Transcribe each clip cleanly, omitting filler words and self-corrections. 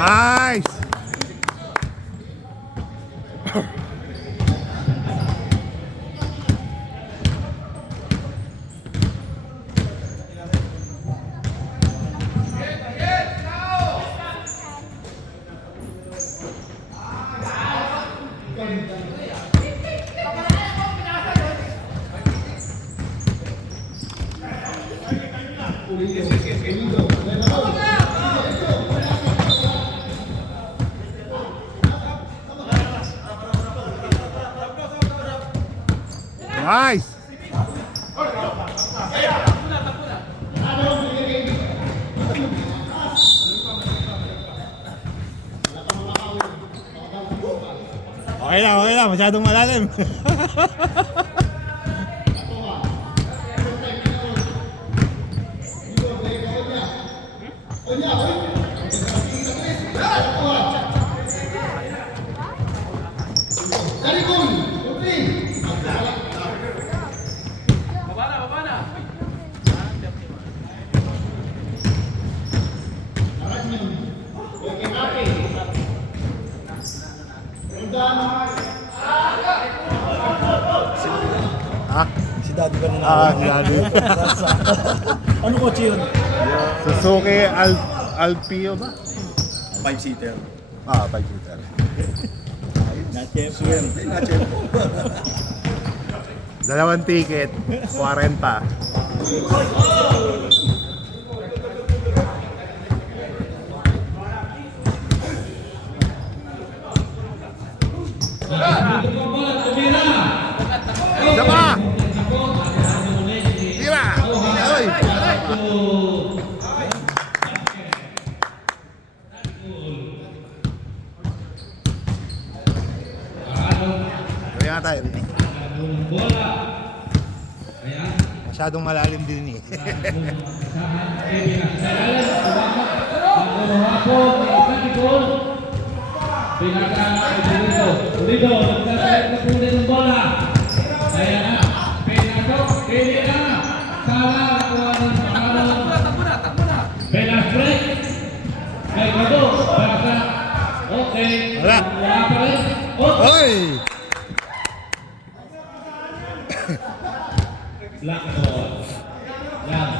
Nice! Nice! Okay lang, masyadong malalim. Ha? Si Daddy ba na Si Daddy. Ano kotse yun? Suzuki Alpio ba? 5-seater. 5-seater. Na-champion. Na-champion. Dalawang ticket, 40. Isa pa! Tira! Ay! Kaya nga tayo. Masyadong malalim din eh. Dito, nagkakalit na po din ng bola. Ayan na, pinasok, pili na. Sala, nakuha ng pangalan. Penas break. Ay, gato, basa. Okay. Wala. Wala pa rin. Hoy! Black ball. Yan.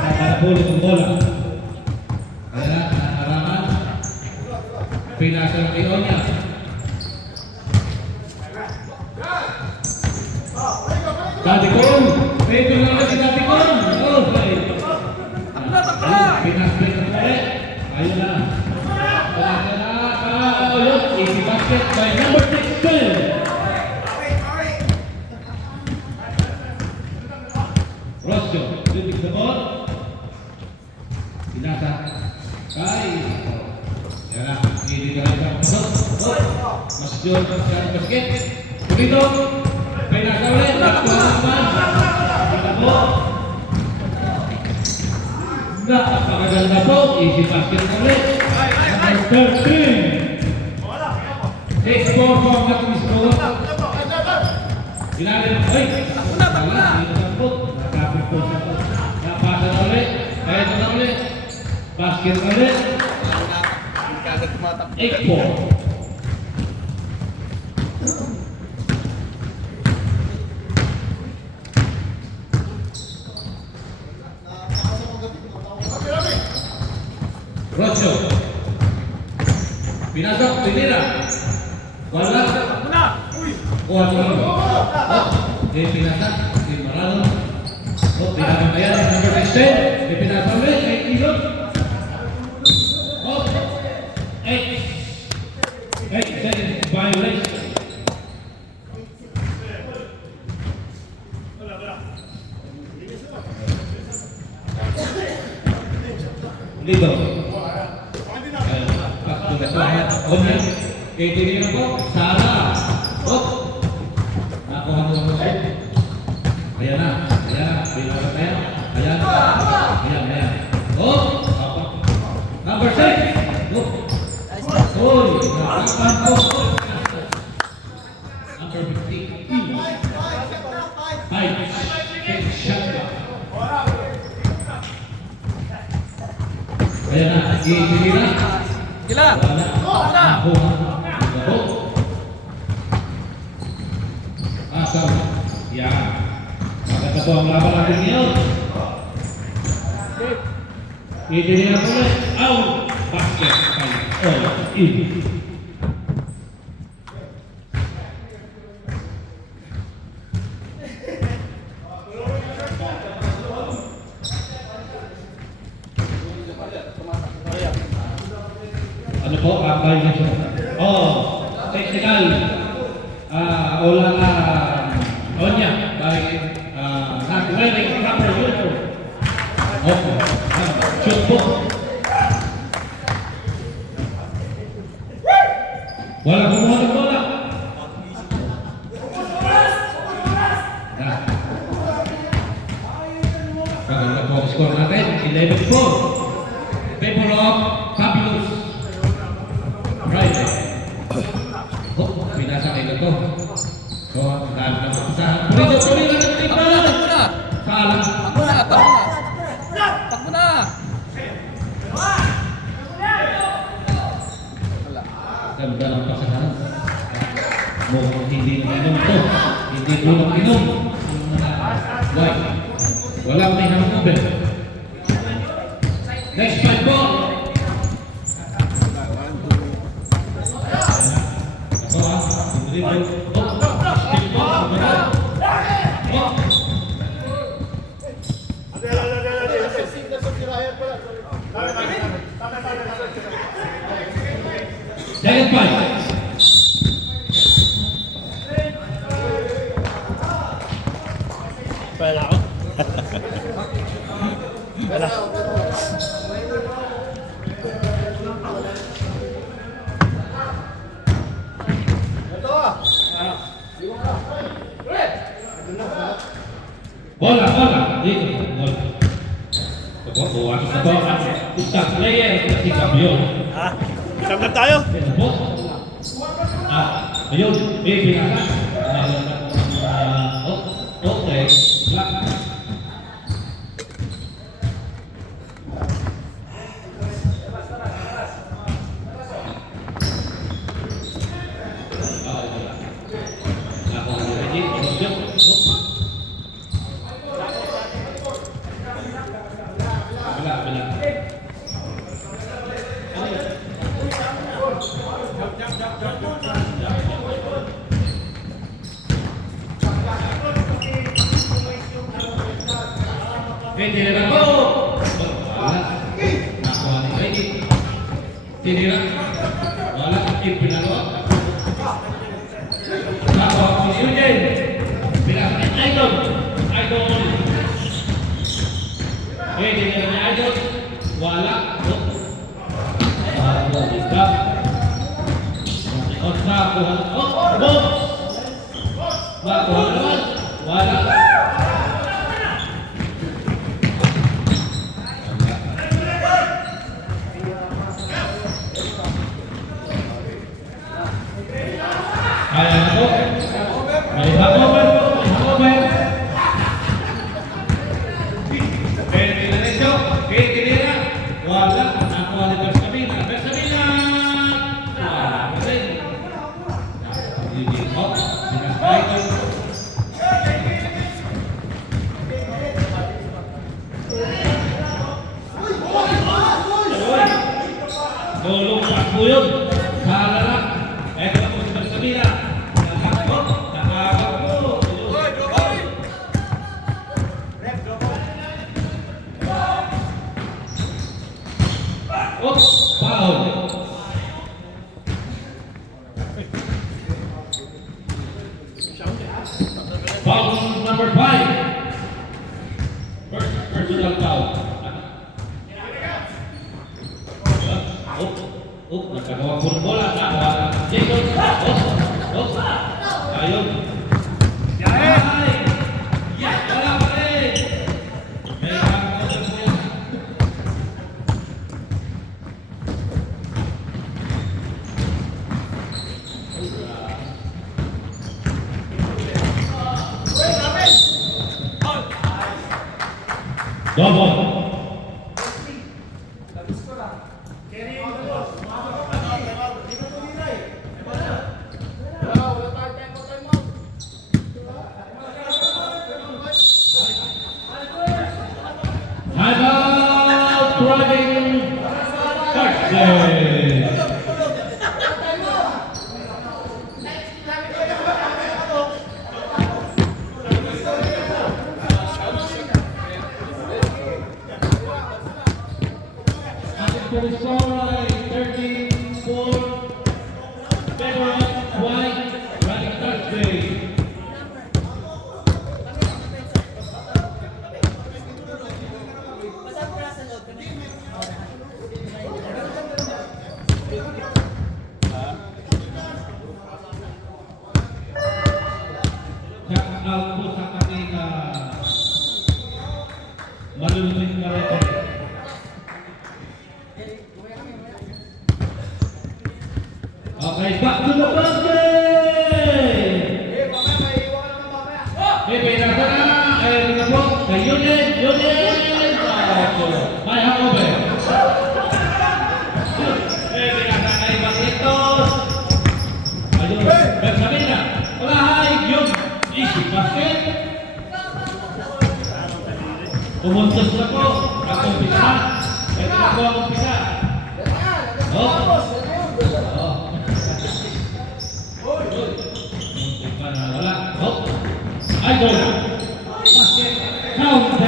Nakapulot ng bola. Ayan na, nakarangan. Pinasa ng Ionia. Datikon! Medyo na si Datikon! Okay. Pinasa ng ulit. Ayun na. Pinasa na. Ayun. Easy basket by number 16. Roscoe. Tutik the ball. Pinasa. Kay. Yan na. Hindi ka rin pasok. Mas John basket. Dito. Pinasa ulit. Napakaganda po. Easy basket ulit. Number 13. 6-4 for Matimis Goa. Ilalim. Ay! Nakapit po siya po. Napasa na ulit. Kaya na ulit. Basket ulit. 8-4. Rocho. Pinasok, tinira. Wala. Kuha mo. Pinasok, Marano. Pinapatayan, number 16. Pinasok ulit, kay Ilot. 8 seconds violation. Dito. Tinira po, Sara. Nakuha mo ang shoot. Ayan na. Pinapatayan. Ayan. Number 6. Nakapan po. Number 15. 5. Shot. Ayan na, itinira. Gila! Wala. Nakuha. Ito. Asal. Yan. Maganda po ang laban natin ngayon. Itinira po ulit. Out. Basket. All in. Ano po? Violation. Oh, technical. Wala na Onya by not wearing proper uniform. Okay. Shoot po. Wala kumuha ng bola. Maganda po ang score natin. 11-4. Favor of Fabulous. Friday. Oh, pinasa kayo ito. So, dahil na mapasahan. Purido na tingnan! Takbo na! Salang. Takbo na! Takbo na! Takbo na! Ganda ng pasahan. Mukhang hindi inom to. Hindi tulong inom. Why? Walang may hangover. Next fight po. Ako ah. Dribble. Stick po. Second fight. Wala ako. Wala. Bola. Dito. Bola. Ito, buwasan na to. Isang player na si Gabriel. Ha? Isang na tayo? Ito po. Ayun. May pinaka. Okay. Black. Tinira po! Wala. Nakuha ni Reggie. Tinira. Wala. Pinagawa. Nakuha si Eugene. Pinagawa ni Idol. Idol. Tinira ni Idol. Wala. Nakuha. Nakuha naman. Wala. Kaya na po. May hakover po. May hakover. Pinilisyo. Pinilira. Wala. Nakuha ni Bersamina. Bersamina! Wala pa rin. Hindi po. Sinastrike. Tulong sa po yun. Sa lalak. Eto na po si Bersamina. Oops, foul. Foul number 5. First personal foul. Nagkagawa po ng bola. Jacob. Ayun. Wala pa rin. May kakakot po yan. Double. running Thursday. To the scoreline, 13-4, favorite White, running Thursday. Shout out po sa ating malulupit na record. Okay, back to the basket! Pinasa na! Ayun na po, kay Yudin! May hangover! Pinasa na ibang ito! Ayun, sabi na! Wala hay! Yun! Easy basket! Pumuntos na po! Ang-umpisa! Ito na po ang umpisa! Oh! Wala. Oh. Idol. Basket counted.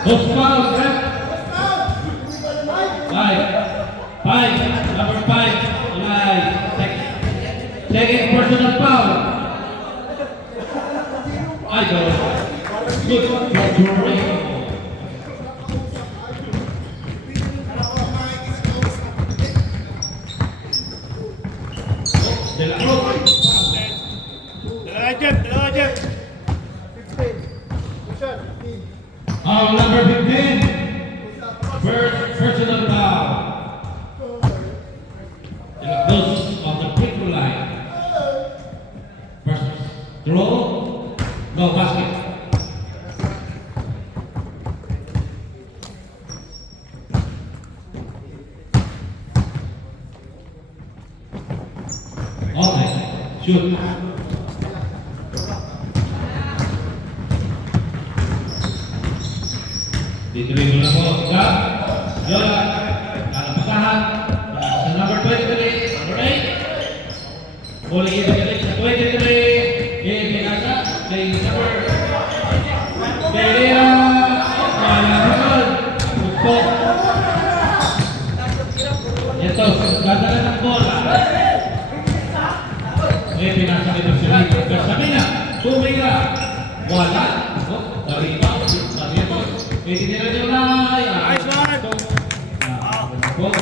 Post foul, ref. Five. Number 5. Second personal foul. Idol. Good for Ray. Dalawa, Jeff. Number 15, first personal foul. And it goes on the free throw line. First throw, no basket. Okay, shoot. Dituloy mo na po. Jump. Yola. Nalapasahan. Sa number 23. Number 8. Muli ibigay sa 23. Pinasa. Kay number. Pereira. Malamukal. Gusto. Ito. Dadala ng bola. Pinasa ito si Ray. Sabi na. Tumira. Wala. Dariba. Pwede nila nyo na. Nice one.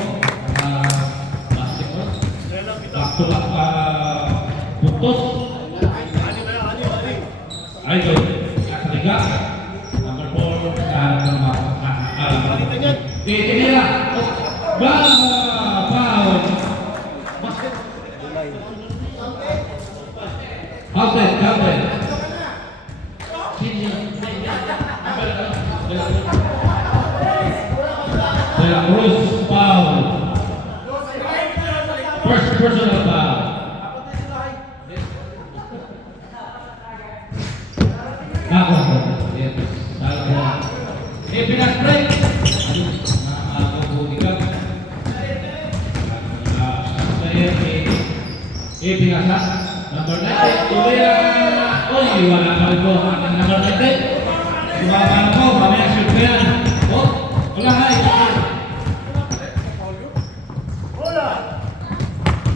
Basketball. Back-to-back puntos. Idol. Nakaliga. Number 4. Pwede nila. Foul. Counted. De La Cruz foul. First personal foul. Pinas break. Pinasa. Number 90. Tumira. Wala pa rin po. Number 90. Sumama na po. Mamaya shoot ko yan. Wala hay.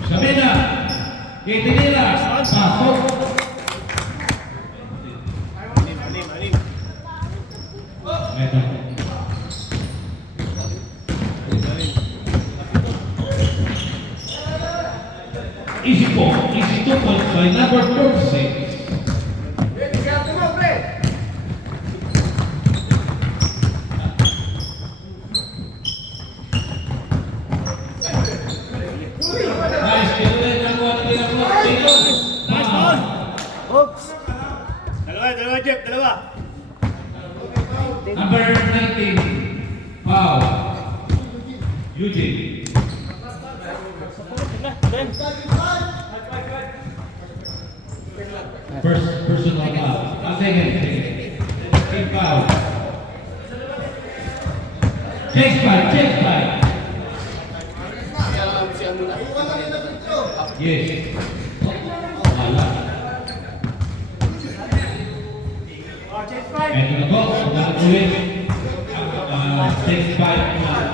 Sabi na. Kitinila. Pasok. Ito. Easy 2 points by number 46. Dalawa, Jeff. Number 19, foul. Eugene. personal foul. Second. Team foul. Check five. Yes. Wala. Ito na po, ulit. Check five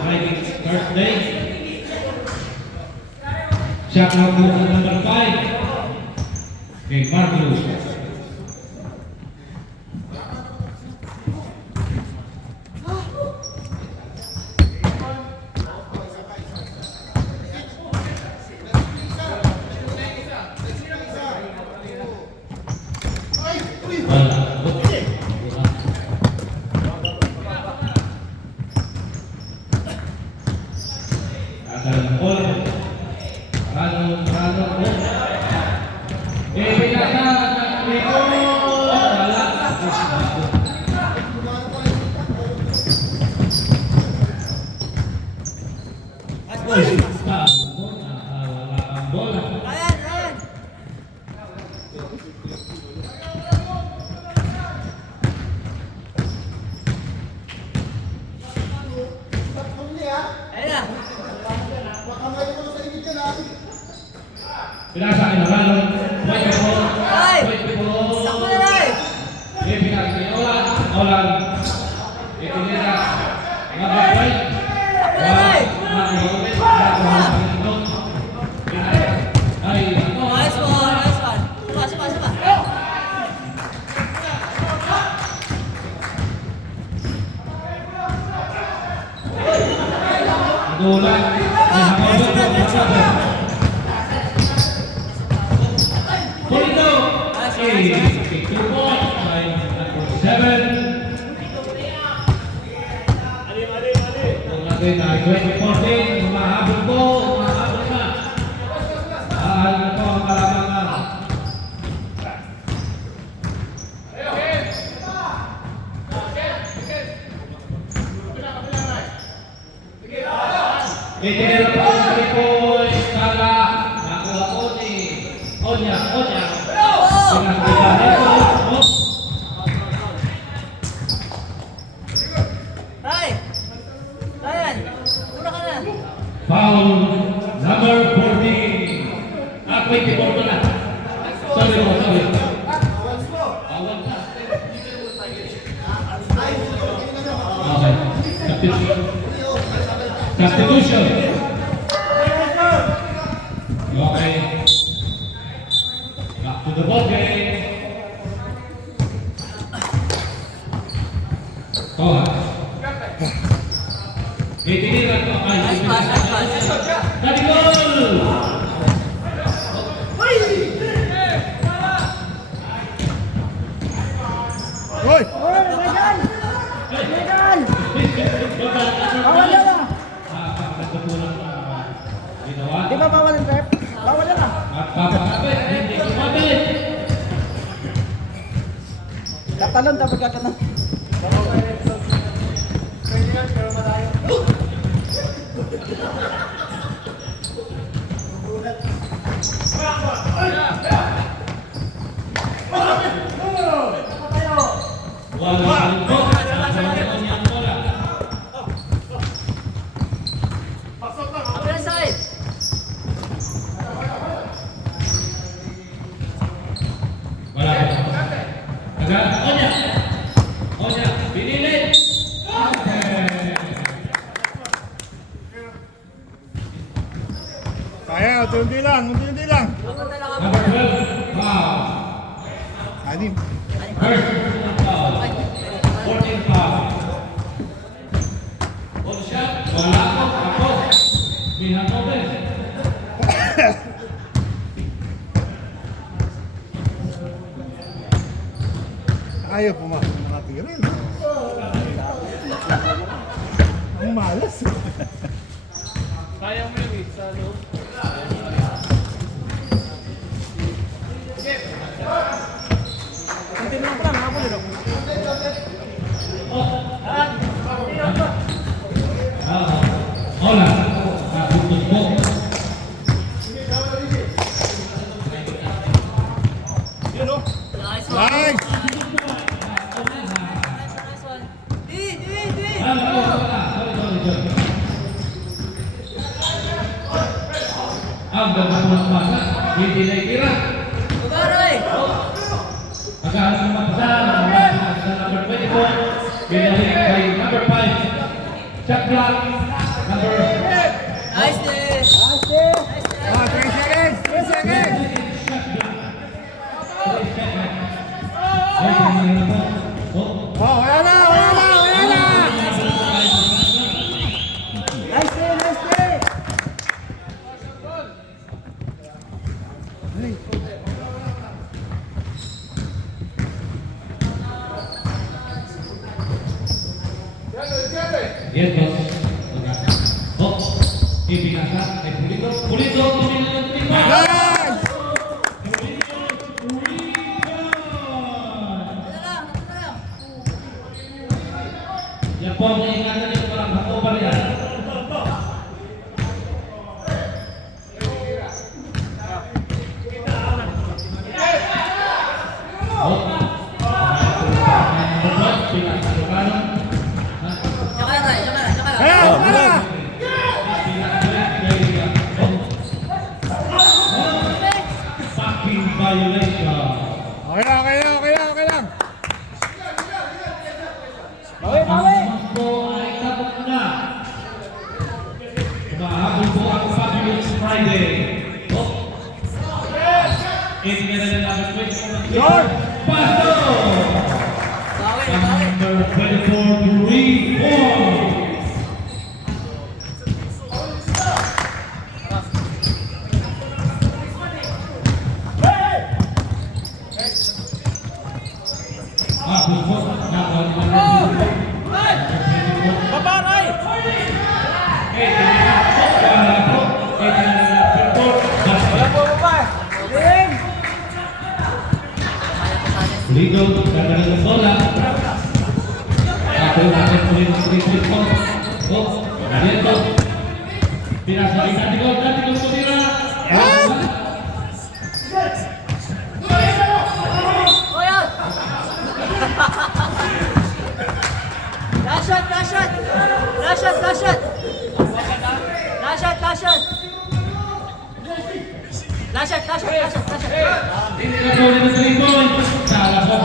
Friday Thursday. Shot out po sa number 5. Kay Marcos. Pinasa akin na balon. White ball. Takbo na rin! Pinasa kay Olan. Itinira. Number 5. Nice one! Suba! Nagulat. Polito. 2 points by number 7. Kung natin ay 2014, humahabol po, humahabol na. Ahal na po ang kalamangan. Itinira po ang 3 points, Sala, nakuha po ni Onya. Ryan! Una ka na! Foul number 14. 24 pa na. Sorry. Foul na. Okay. Substitution. Okay. Back to the ball game. Itinira ko ay Nice pass! Tadi gol! Hoy! Di ba bawal yung rep? Bawal yan ah. At papakapit, hindi kumapit. Tatalon, dapat katanong. Walang po, nakasamaan niya ang bola. Other side! Wala po. Onya, binilit. Kaya, unti-unti lang. Number 12, foul. Anim. First, foul. 14 foul. All shot, wala po, ako. Binakotin. Ayaw pumasok ng mga tigil. Ang malas. Kaya mo yung sa loob. Hindi mo lang pala, nakapul yun. Hola, naputos po. Yun o. Ang ganda po ng basa. Hindi na itira. Kumaray! Magkahanap ng mapasa. Sa number 24. Binalik kay number 5. Shot clock. Number Nice day! Nice day. Ah, 3 seconds. 3 seconds. Oh, wala na, wala na, wala na. Nice day, nice day. Ay. Yes, boss. Oh, ibinasa. Pulito. Pulito. Pumili ng 3 points. Nice! Yan po ang ingatan niyo parang hato pa rin. Tsaka na tayo, tsaka na, tsaka na. Ayan, wala na. Fucking violation. Okay lang, okay lang, okay lang, okay lang. Bawi, Ang bawi. naman po ay tapos na. Mahabol po ang Fabulous Friday. Oh. Hindi na rin namin pwede. Lord! Paso! Bawi, bawi. Number 24, 3 points. Babaray. Wala po ba? Game. Ligo, dadalhin ng bola. Ako natin ulit ng 3 points. Oh, dito. Pinasali natin ko tumira. Oh, yan! Last shot, last shot! Last shot, last shot! Last shot, last shot! Last shot, last shot, last shot, last shot! Hindi na po ulit ng 3 points. Sala po.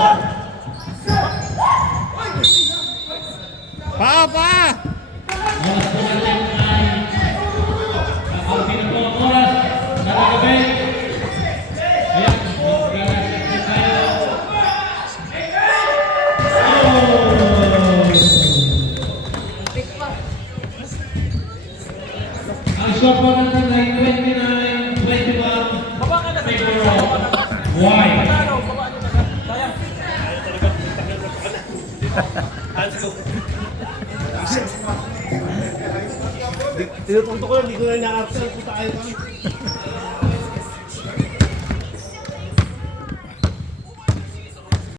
Pa! Oras po natin ay kakaupi na po ang oras. Nakagabi. Ayan. Magkakasin tayo. Pick pa. Ang score po natin ay 29-21. Favor of White. Tinutunto ko lang, hindi ko na ina-absent. Puta kayo kami.